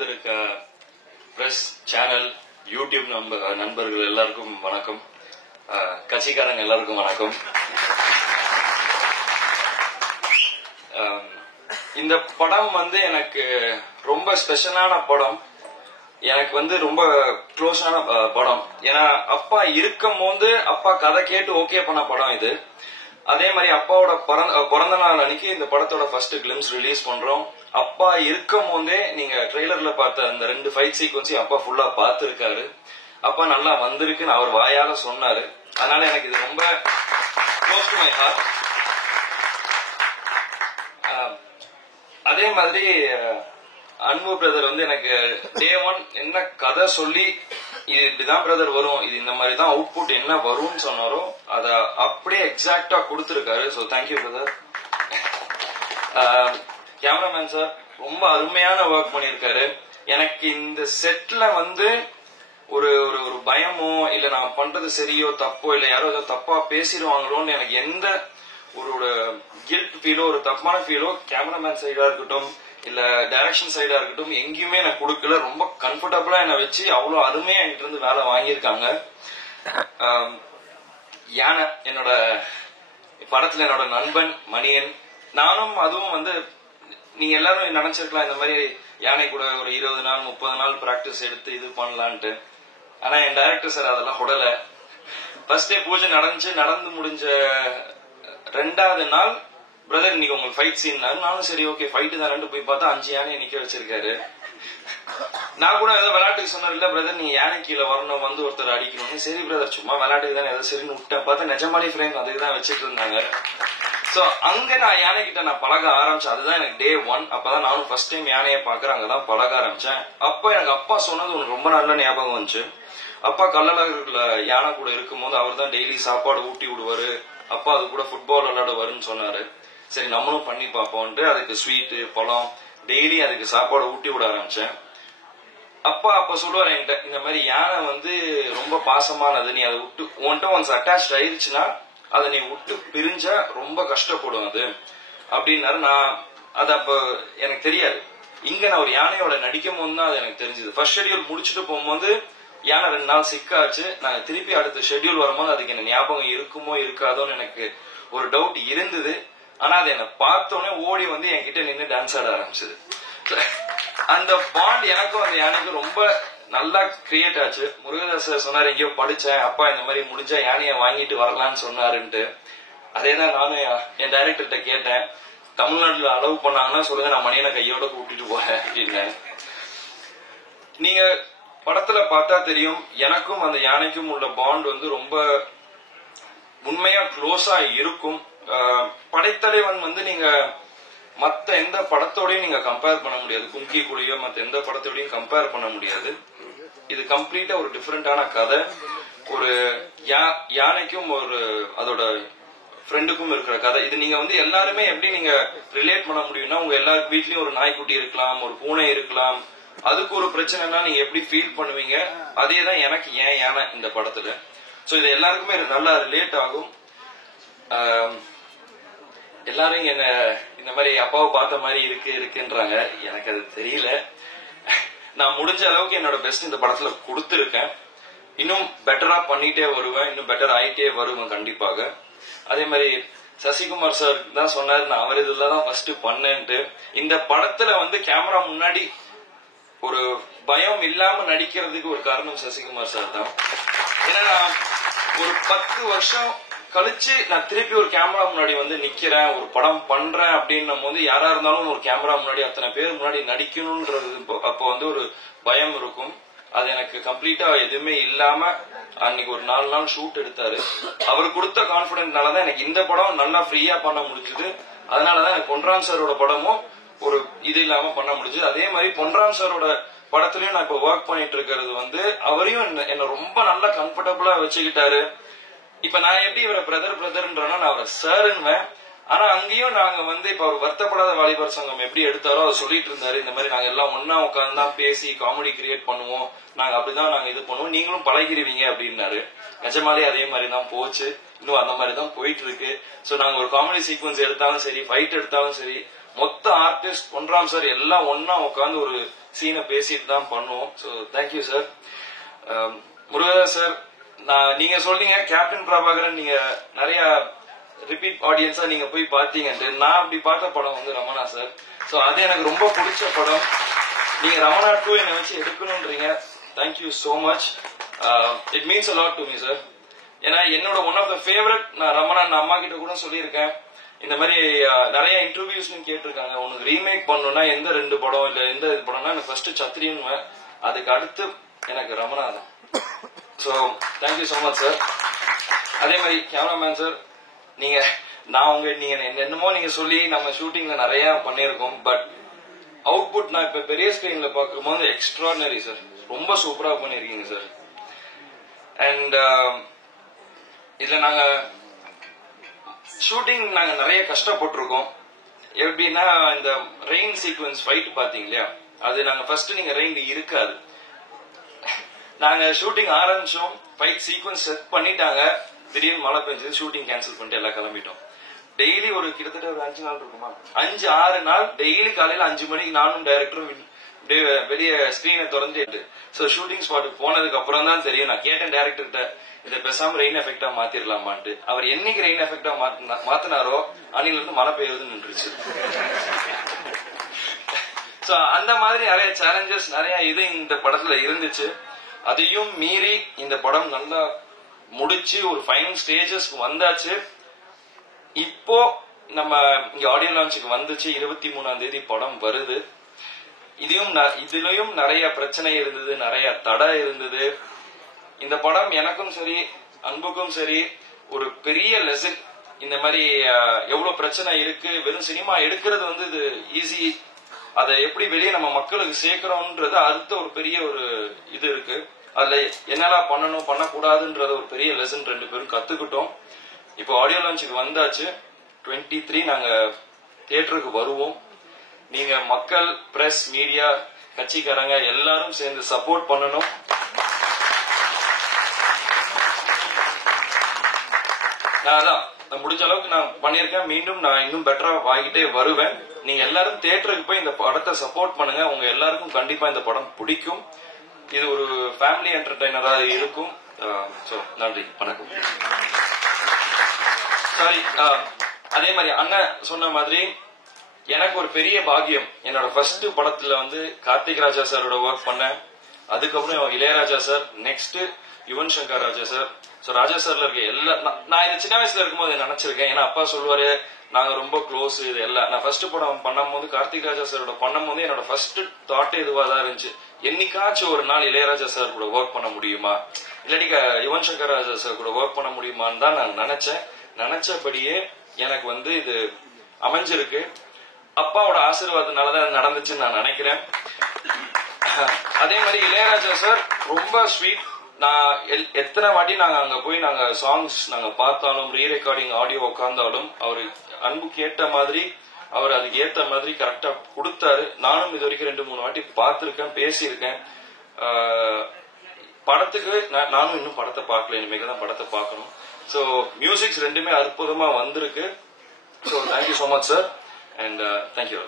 வந்திருக்க press channel YouTube நண்பர்கள் எல்லாருக்கும் வணக்கம். கட்சிக்காரங்க எல்லாருக்கும் வணக்கம். இந்த படம் எனக்கு ரொம்ப ஸ்பெஷலான படம். எனக்கு ரொம்ப க்ளோஸான படம். ஏன்னா அப்பா இருக்கும் போது அப்பா கதை கேட்டு ஓகே பண்ண படம் இது. அதே மாதிரி அப்பாவோட பிறந்த நாள் அன்னைக்கு இந்த படத்தோட ஃபர்ஸ்ட் கிளிம்ஸ் ரிலீஸ் பண்றோம். அப்பா இருக்கும் போதே நீங்க ட்ரெய்லர்ல பார்த்த அந்த 2 ஃபைட் சீக்வன்ஸையும் அப்பா ஃபுல்லா பார்த்திருக்காரு. அப்பா நல்லா வந்திருக்குன்னு அவர் வாயால சொன்னாரு. அதனால எனக்கு இது ரொம்ப க்ளோஸ் டு மை ஹார்ட். அதே மாதிரி அன்பு பிரதர் எனக்கு டே 1 என்ன கதை சொல்லி இது இப்படிதான் பிரதர் வரும், இது இந்த மாதிரி தான் அவுட்புட் என்ன வரும்னு சொன்னாரோ அத அப்படியே எக்ஸாக்டா கொடுத்திருக்காரு. So thank you brother. Cameraman sir ரொம்ப அருமையான ஒர்க் பண்ணியிருக்காரு. எனக்கு இந்த செட்ல ஒரு ஒரு பயமோ இல்ல நான் பண்றது சரியோ தப்போ இல்ல யாரோ ஏதோ தப்பா பேசிடுவாங்களோன்னு எனக்கு எந்த ஒரு கில்ட் ஃபீலோ ஒரு தப்பான ஃபீலோ கேமராமேன் சைடா இருக்கட்டும் இல்ல டைரக்ஷன் சைடா இருக்கட்டும் எங்கேயுமே எனக்கு கொடுக்கல. ரொம்ப கம்ஃபர்டபுளா என்ன வச்சு அவ்வளவு அருமையா என்கிட்ட இருந்து வேலை வாங்கியிருக்காங்க. யானை என்னோட படத்துல என்னோட நண்பன் மணியன். நானும் அதுவும் நீங்க எல்லாரும் நினைச்சிருக்கலாம் இந்த மாதிரி யானை கூட ஒரு 20 நாள் 30 நாள் பிராக்டிஸ் எடுத்து இது பண்ணலான்ட்டு. ஆனா என் டைரக்டர் சார் அதெல்லாம் உடல. ஃபர்ஸ்ட் டே பூஜை நடந்து முடிஞ்ச 2வது நாள் பிரதர் இன்னைக்கு உங்களுக்கு ஃபைட் சீன். நானும் சரி ஓகே ஃபைட்டு தானே போய் பார்த்தா 5 யானையை நிக்க வச்சிருக்காரு. நான் கூட ஏதோ விளையாட்டுக்கு சொன்னார், இல்ல பிரதர் நீங்க யானை கீழே வரணும் ஒருத்தர் அடிக்கணும். சரி பிரதர் சும்மா விளையாட்டுக்கு தானே ஏதோ சரின்னு விட்டேன். பார்த்தா நிஜமாடி ஃப்ரேம் அதுக்கு தான் வச்சுட்டு இருந்தாங்க. சோ அங்க நான் யானை கிட்ட நான் பழக ஆரம்பிச்சேன். அதுதான் எனக்கு டே 1. அப்பதான் நானும் ஃபர்ஸ்ட் டைம் யானையை பாக்குறேன். அங்கதான் பழக ஆரம்பிச்சேன். அப்ப எனக்கு அப்பா சொன்னது ஒன்று ரொம்ப நல்ல ஞாபகம் வந்துச்சு. அப்பா கள்ளழகர்ல யானை கூட இருக்கும் போது அவர் தான் டெய்லி சாப்பாடு ஊட்டி விடுவாரு. அப்பா அது கூட ஃபுட்பால் விளையாடுவாருன்னு சொன்னாரு. சரி நம்மளும் பண்ணி பார்ப்போம்ட்டு அதுக்கு ஸ்வீட்டு பழம் டெய்லி அதுக்கு சாப்பாடு ஊட்டி விட ஆரம்பிச்சேன். அப்ப சொல்லுவாரு என்கிட்ட இந்த மாதிரி யானை ரொம்ப பாசமானது, நீ அதை விட்டு உன்கிட்ட ஒன்ஸ் அட்டாச் ஆயிருச்சுன்னா அதை நீ விட்டு பிரிஞ்சா ரொம்ப கஷ்டப்படும் அது அப்படின்னாரு. நான் அது அப்ப எனக்கு தெரியாது. இங்க நான் ஒரு யானையோட நடிக்கும் போது தான் அது எனக்கு தெரிஞ்சது. ஃபர்ஸ்ட் ஷெட்யூல் முடிச்சுட்டு போகும்போது யானை 2 நாள் சிக்காச்சு. நான் திருப்பி அடுத்த ஷெட்யூல் வரும்போது அதுக்கு என்ன ஞாபகம் இருக்குமோ இருக்காதோன்னு எனக்கு ஒரு டவுட் இருந்தது. ஆனா அது என்ன பார்த்தோன்னே ஓடி என்கிட்ட நின்று டான்ஸ் ஆட ஆரம்பிச்சது. அந்த பாண்ட் எனக்கும் அந்த யானைக்கும் ரொம்ப நல்லா கிரியேட் ஆச்சு. முருகதாஸ் சொன்னாரு எங்கேயோ படிச்சேன், அப்பா இந்த மாதிரி முடிஞ்சா யானையை வாங்கிட்டு வரலான்னு சொன்னாருன்ட்டு. அதேதான் நானும் என் டைரக்டர்கிட்ட கேட்டேன், தமிழ்நாட்டுல அலோவ் பண்ணாங்கன்னா சொல்லுங்க, நான் மணியனை கையோட கூட்டிட்டு போறேன் அப்படின்னு. நீங்க படத்துல பார்த்தா தெரியும் எனக்கும் அந்த யானைக்கும் உள்ள பாண்ட் ரொம்ப உண்மையா க்ளோஸா இருக்கும். படைத்தலைவன் நீங்க மத்த எந்த படத்தோடயும் நீங்க கம்பேர் பண்ண முடியாது. கும்கி கூடயோ மத்த எந்த படத்தோடையும் கம்பேர் பண்ண முடியாது. இது கம்ப்ளீட்டா ஒரு டிஃபரெண்டான கதை. ஒரு யானைக்கும் ஒரு அதோட ஃப்ரெண்டுக்கும் இருக்கிற கதை. இது நீங்க எல்லாருமே எப்படி நீங்க ரிலேட் பண்ண முடியும்னா, உங்க எல்லாருக்கு வீட்லயும் ஒரு நாய்க்குட்டி இருக்கலாம், ஒரு பூனை இருக்கலாம். அதுக்கு ஒரு பிரச்சனைனா நீங்க எப்படி ஃபீல் பண்ணுவீங்க, அதேதான் எனக்கு ஏன் யானை இந்த படத்துல. சோ இது எல்லாருக்குமே நல்லா ரிலேட் ஆகும். எல்லாரும் என்ன இந்த மாதிரி அப்பாவை பார்த்த மாதிரி இருக்குன்றாங்க. எனக்கு அது தெரியல. நான் முடிஞ்ச அளவுக்கு என்னோட பெஸ்ட் இந்த படத்துல கொடுத்துருக்கேன். இன்னும் பெட்டரா பண்ணிட்டே வருவேன், இன்னும் பெட்டர் ஆயிட்டே வருவேன் கண்டிப்பாக. அதே மாதிரி சசிகுமார் சார் தான் சொன்னாரு நான் அவர் இதுலதான் ஃபர்ஸ்ட் பண்ணேன்ட்டு. இந்த படத்துல கேமரா முன்னாடி ஒரு பயம் இல்லாம நடிக்கிறதுக்கு ஒரு காரணம் சசிகுமார் சார் தான். ஏன்னா ஒரு 10 வருஷம் கழிச்சு நான் திருப்பி ஒரு கேமரா முன்னாடி நிக்கிறேன், ஒரு படம் பண்றேன் அப்படின்னும் போது யாரா இருந்தாலும் ஒரு கேமரா முன்னாடி அத்தனை பேர் முன்னாடி நடிக்கணும்ன்றது அப்போ ஒரு பயம் இருக்கும். அது எனக்கு கம்ப்ளீட்டா எதுவுமே இல்லாம அன்னைக்கு ஒரு 4 நாள் ஷூட் எடுத்தாரு. அவர் கொடுத்த கான்பிடன்ட்னாலதான் எனக்கு இந்த படம் நல்லா ஃப்ரீயா பண்ண முடிஞ்சது. அதனாலதான் எனக்கு பொன்ராம் சாரோட படமும் ஒரு இது இல்லாம பண்ண முடிஞ்சது. அதே மாதிரி பொன்ராம் சாரோட படத்துலயும் நான் இப்ப ஒர்க் பண்ணிட்டு இருக்கிறது அவரையும் என்ன ரொம்ப நல்லா கம்ஃபர்டபுளா வச்சுக்கிட்டாரு. இப்ப நான் எப்படி இவரை பிரதர்ன்றேன்னா நான் அவரை சாருன்னுவேன். ஆனா அங்கேயும் நாங்க வந்து இப்ப அவர் வருத்தப்படாத வாலிபர் சங்கம் எப்படி எடுத்தாரோ அதை சொல்லிட்டு இருந்தாரு. இந்த மாதிரி நாங்க எல்லாம் ஒன்னா உட்கார்ந்து தான் பேசி காமெடி கிரியேட் பண்ணுவோம், நாங்க அப்படிதான் நாங்க இது பண்ணுவோம், நீங்களும் பழகிடுவீங்க அப்படின்னாரு. நிஜமாலே அதே மாதிரி தான் போச்சு. இன்னும் அந்த மாதிரி தான் போயிட்டு இருக்கு. சோ நாங்க ஒரு காமெடி சீக்வன்ஸ் எடுத்தாலும் சரி, ஃபைட் எடுத்தாலும் சரி, மொத்த ஆர்டிஸ்ட் பொன்ராம் சார் எல்லாம் ஒன்னா உட்காந்து ஒரு சீனை பேசிட்டு தான் பண்ணுவோம். So thank you sir. Murugadoss sir, நீங்க சொல்றீங்க கேப்டன் பிரபாகரன் நீங்க நிறைய ரிப்பீட் ஆடியன்ஸா நீங்க போய் பாத்தீங்கன்ட்டு. நான் அப்படி பார்த்த படம் வந்து ரமணா சார். சோ அது எனக்கு ரொம்ப பிடிச்ச படம். நீங்க ரமணா 2 என்னை வச்சு எடுக்கணும்ன்றீங்க. Thank you so much. It means a lot to me sir. ஏன்னா என்னோட ஒன் ஆஃப் த ஃபேவரட். நான் ரமணா அம்மா கிட்ட கூட சொல்லியிருக்கேன். இந்த மாதிரி நிறைய இன்டர்வியூஸ் கேட்டிருக்காங்க, உனக்கு ரீமேக் பண்ணணும்னா எந்த 2 படம் இல்ல எந்த படம்னா எனக்கு ஃபர்ஸ்ட் சத்திரியன், அதுக்கு அடுத்து எனக்கு ரமணா தான். So thank you so much sir. அதே மாதிரி கேமராமேன் சார், நீங்க என்னமோ நீங்க சொல்லி நம்ம ஷூட்டிங்ல நிறைய பண்ணிருக்கோம். பட் அவுட்புட் நான் இப்ப பெரிய ஸ்கிரீன்ல பார்க்கும்போது எக்ஸ்ட்ராடினரி சார். ரொம்ப சூப்பரா பண்ணிருக்கீங்க சார். அண்ட் இதுல நாங்க ஷூட்டிங் நாங்க நிறைய கஷ்டப்பட்டிருக்கோம். எப்படின்னா இந்த ரெயின் சீக்வன்ஸ் ஃபைட் பாத்தீங்க இல்லையா, அது நாங்க ஃபர்ஸ்ட் நீங்க ரெயின் இருக்காது, நாங்க ஷூட்டிங் ஆரம்பிச்சோம், ஃபைட் சீக்வன்ஸ் செட் பண்ணிட்டாங்க, திடீர்னு மழை பெஞ்சது, ஷூட்டிங் கேன்சல் பண்ணிட்டு எல்லாம் கிளம்பிட்டோம். டெய்லி ஒரு கிட்டத்தட்ட ஒரு 5 நாள் இருக்குமா, 5-6 நாள் டெய்லி காலையில 5 மணிக்கு நானும் டைரக்டரும் வெளியே ஸ்கிரீனை திறந்துட்டு சோ ஷூட்டிங் ஸ்பாட்டுக்கு போனதுக்கு அப்புறம் தான் தெரியும். நான் கேட்டேன் டைரக்டர்கிட்ட, இதை பேசாம ரெயின் எஃபெக்டா மாத்திரலாமான்ட்டு. அவர் என்னைக்கு ரெயின் எஃபெக்டா மாத்தினாரோ அன்னில இருந்து மழை பெய்யுறது நின்றுச்சு. சோ அந்த மாதிரி நிறைய சேலஞ்சஸ் நிறைய இது இந்த படத்துல இருந்துச்சு. அதையும் மீறி இந்த படம் நல்லா முடிச்சு ஒரு ஃபைனல் ஸ்டேஜஸ்க்கு வந்தாச்சு. இப்போ நம்ம இங்க ஆடியோ லான்ச்சுக்கு வந்துச்சு. 23ஆம் தேதி படம் வருது. இதுலயும் நிறைய பிரச்சனை இருந்தது, நிறைய தடை இருந்தது. இந்த படம் எனக்கும் சரி அன்புக்கும் சரி ஒரு பெரிய லெசன். இந்த மாதிரி எவ்வளவு பிரச்சனை இருக்கு, வெறும் சினிமா எடுக்கிறது வந்து இது ஈஸி, அதை எப்படி வெளியே நம்ம மக்களுக்கு சேர்க்கிறோம்ன்றது அடுத்த ஒரு பெரிய ஒரு இது இருக்கு. அதுல என்னெல்லாம் பண்ணணும் பண்ணக்கூடாதுன்றது ஒரு பெரிய லெசன் 2 பேரும் கத்துக்கிட்டோம். இப்போ ஆடியோ லான்ச்சுக்கு வந்தாச்சு. 23 நாங்க தியேட்டருக்கு வருவோம். நீங்க மக்கள், பிரஸ், மீடியா, கட்சிக்காரங்க எல்லாரும் சேர்ந்து சப்போர்ட் பண்ணணும். நான் முடிஞ்ச அளவுக்கு நான் பண்ணிருக்கேன். மீண்டும் நான் இன்னும் பெட்டரா வாங்கிட்டே வருவேன். நீங்க எல்லாரும் தியேட்டருக்கு போய் இந்த படத்தை சப்போர்ட் பண்ணுங்க. உங்க எல்லாருக்கும் கண்டிப்பா இந்த படம் பிடிக்கும். இது ஒரு ஃபேமிலி என்டர்டைனரா இருக்கும். நன்றி, வணக்கம். சாரி, அதே மாதிரி அண்ணன் சொன்ன மாதிரி எனக்கு ஒரு பெரிய பாக்கியம். என்னோட ஃபர்ஸ்ட் படத்துல வந்து கார்த்திக் ராஜா சாரோட ஒர்க் பண்ணேன். அதுக்கப்புறம் Ilaiyaraaja sir, next Yuvan Shankar Raja sir. So ராஜா சார்ல இருக்க எல்லா நான் இது சின்ன வயசுல இருக்கும்போது நினைச்சிருக்கேன். ஏன்னா அப்பா சொல்லுவாரு நாங்க ரொம்ப க்ளோஸ். இது எல்லாம் நான் ஃபர்ஸ்ட் படம் பண்ணும் போது கார்த்திக் ராஜா சாரோட பண்ணும் போது என்னோட ஃபர்ஸ்ட் தாட்டே இதுவாதான் இருந்துச்சு. என்னைக்காச்சும் ஒரு நாள் இளையராஜா சார் கூட ஒர்க் பண்ண முடியுமா, இல்லாட்டி யுவன் சங்கர் ராஜா சார் கூட ஒர்க் பண்ண முடியுமான்னு தான் நான் நினைச்சேன். நினைச்சபடியே எனக்கு வந்து இது அமைஞ்சிருக்கு. அப்பாவோட ஆசீர்வாதத்தினாலதான் நடந்துச்சுன்னு நான் நினைக்கிறேன். அதே மாதிரி இளையராஜா சார் ரொம்ப ஸ்வீட். நான் எத்தனை வாட்டி நாங்க அங்க போய் நாங்க சாங்ஸ் நாங்க பார்த்தாலும், ரீ ரெக்கார்டிங் ஆடியோ உட்கார்ந்தாலும் அவரு அன்புக்கு ஏற்ற மாதிரி அவர் அதுக்கு ஏற்ற மாதிரி கரெக்டா கொடுத்தாரு. நானும் இது வரைக்கும் 2-3 வாட்டி பார்த்திருக்கேன், பேசியிருக்கேன். படத்துக்கு நானும் இன்னும் படத்தை பார்க்கல, இனிமேல் தான் படத்தை பார்க்கணும். சோ மியூசிக்ஸ் 2மே அற்புதமா வந்திருக்கு. So thank you so much sir, and thank you.